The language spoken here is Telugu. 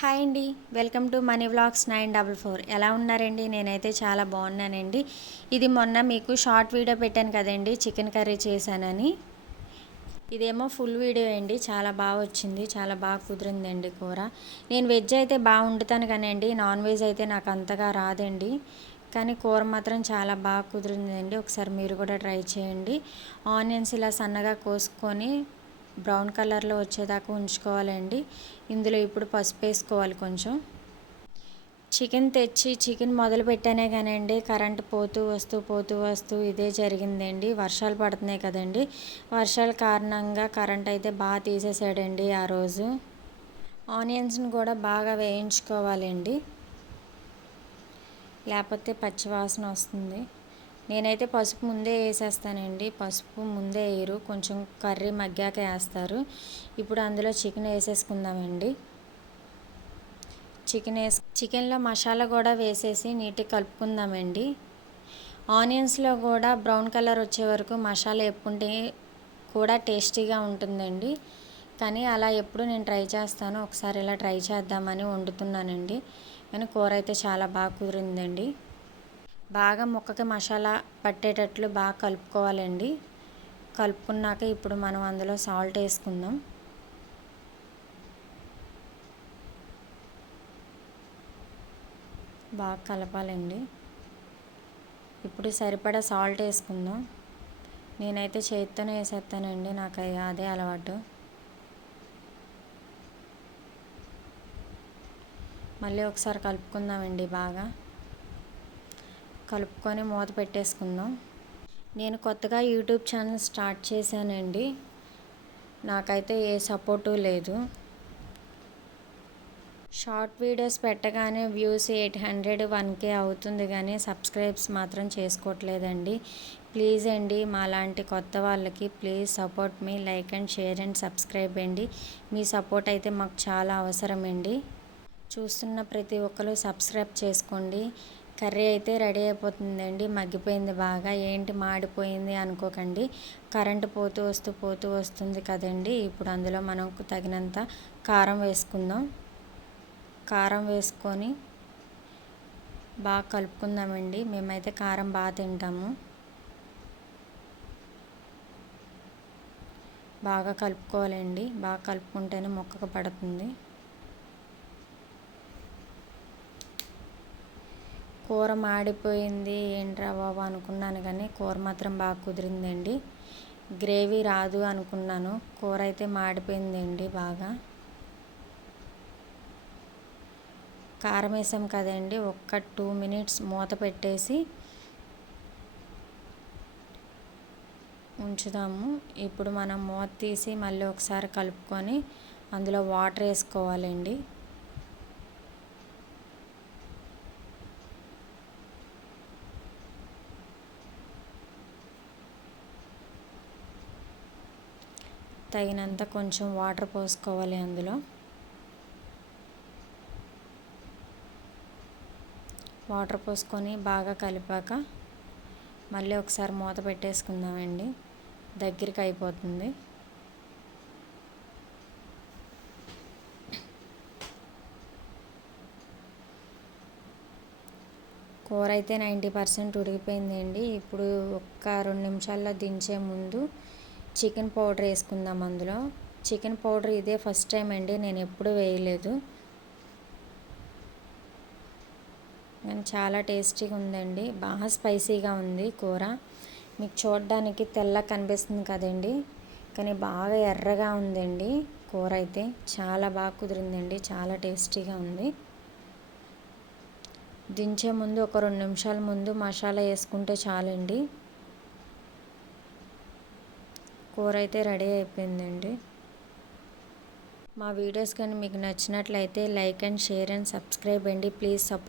హాయ్ అండి. Welcome to money vlogs nine double four. ఎలా ఉన్నారండి? నేనైతే చాలా బాగున్నానండి. ఇది మొన్న మీకు షార్ట్ వీడియో పెట్టాను కదండి చికెన్ కర్రీ చేశానని. ఇదేమో ఫుల్ వీడియో అండి. చాలా బాగా వచ్చింది. చాలా బాగా కుదిరిందండి కూర. నేను వెజ్ అయితే బాగా వండుతాను కానండి. నాన్ వెజ్ అయితే నాకు అంతగా రాదండి. కానీ కూర మాత్రం చాలా బాగా కుదిరిందండి. ఒకసారి మీరు కూడా ట్రై చేయండి. ఆనియన్స్ ఇలా సన్నగా కోసుకొని బ్రౌన్ కలర్లో వచ్చేదాకా ఉంచుకోవాలండి. ఇందులో ఇప్పుడు పసుపు వేసుకోవాలి కొంచెం. చికెన్ తెచ్చి చికెన్ మొదలు పెట్టానే కానండి కరెంట్ పోతూ వస్తూ పోతూ వస్తూ ఇదే జరిగిందండి. వర్షాలు పడుతున్నాయి కదండి. వర్షాల కారణంగా కరెంట్ అయితే బాగా తీసేసాడండి ఆ రోజు. ఆనియన్స్ని కూడా బాగా వేయించుకోవాలండి. లేకపోతే పచ్చివాసన వస్తుంది. నేనైతే పసుపు ముందే వేసేస్తానండి. పసుపు ముందే వేయరు. కొంచెం కర్రీ మగ్గాక వేస్తారు. ఇప్పుడు అందులో చికెన్ వేసేసుకుందామండి. చికెన్ వేసి చికెన్లో మసాలా కూడా వేసేసి నీట్గా కలుపుకుందామండి. ఆనియన్స్లో కూడా బ్రౌన్ కలర్ వచ్చే వరకు మసాలా ఎప్పుంటే కూడా టేస్టీగా ఉంటుందండి. కానీ అలా ఎప్పుడు నేను ట్రై చేస్తాను ఒకసారి ఇలా ట్రై చేద్దామని వండుతున్నానండి. కానీ కూర అయితే చాలా బాగా కుదిరిందండి. బాగా ముక్కకి మసాలా పట్టేటట్లు బాగా కలుపుకోవాలండి. కలుపుకున్నాక ఇప్పుడు మనం అందులో సాల్ట్ వేసుకుందాం. బాగా కలపాలండి. ఇప్పుడు సరిపడా సాల్ట్ వేసుకుందాం. నేనైతే చేతితోనే వేసేస్తానండి నాకు అదే అలవాటు. మళ్ళీ ఒకసారి కలుపుకుందామండి బాగా. కలుపుకొని మూత పెట్టేసుకుందాం. నేను కొత్తగా యూట్యూబ్ ఛానల్ స్టార్ట్ చేశానండి. నాకైతే ఏ సపోర్టు లేదు. షార్ట్ వీడియోస్ పెట్టగానే views eight hundred one K అవుతుంది కానీ సబ్స్క్రైబ్స్ మాత్రం చేసుకోవట్లేదండి. ప్లీజ్ అండి మాలాంటి కొత్త వాళ్ళకి please support me like and share and subscribe అండి. మీ సపోర్ట్ అయితే మాకు చాలా అవసరం అండి చూస్తున్న ప్రతి ఒక్కరు సబ్స్క్రైబ్ చేసుకోండి. కర్రీ అయితే రెడీ అయిపోతుందండి. మగ్గిపోయింది బాగా. ఏంటి మాడిపోయింది అనుకోకండి. కరెంటు పోతూ వస్తూ పోతూ వస్తుంది కదండి. ఇప్పుడు అందులో మనకు తగినంత కారం వేసుకుందాం. కారం వేసుకొని బాగా కలుపుకుందామండి. మేమైతే కారం బాగా తింటాము. బాగా కలుపుకోవాలండి. బాగా కలుపుకుంటేనే మొక్కకు పడుతుంది. కూర మాడిపోయింది. ఏంట్రా బాబు అనుకున్నాను కానీ కూర మాత్రం బాగా కుదిరిందండి. గ్రేవీ రాదు అనుకున్నాను. కూర అయితే మాడిపోయిందండి బాగా. కారం వేసాం కదండి. ఒక్క టూ మినిట్స్ మూత పెట్టేసి ఉంచుదాము. ఇప్పుడు మనం మూత తీసి మళ్ళీ ఒకసారి కలుపుకొని అందులో వాటర్ వేసుకోవాలండి. తగినంత కొంచెం వాటర్ పోసుకోవాలి అందులో. వాటర్ పోసుకొని బాగా కలిపాక మళ్ళీ ఒకసారి మూత పెట్టేసుకుందామండి. దగ్గరికి అయిపోతుంది. కూర అయితే నైంటీ పర్సెంట్ ఉడికిపోయిందండి. ఇప్పుడు ఒక్క రెండు నిమిషాల్లో దించే ముందు చికెన్ పౌడర్ వేసుకుందాం అందులో. చికెన్ పౌడర్ ఇదే ఫస్ట్ టైం అండి నేను ఎప్పుడు వేయలేదు. కానీ చాలా టేస్టీగా ఉందండి బాగా స్పైసీగా ఉంది కూర. మీకు చూడడానికి తెల్ల కనిపిస్తుంది కదండి కానీ బాగా ఎర్రగా ఉందండి కూర అయితే. చాలా బాగా కుదిరిందండి చాలా టేస్టీగా ఉంది. దించే ముందు ఒక రెండు నిమిషాల ముందు మసాలా వేసుకుంటే చాలండి. కూర అయితే రెడీ అయిపోయిందండి. మా వీడియోస్ కానీ మీకు నచ్చినట్లయితే like and share and subscribe అండి. Please support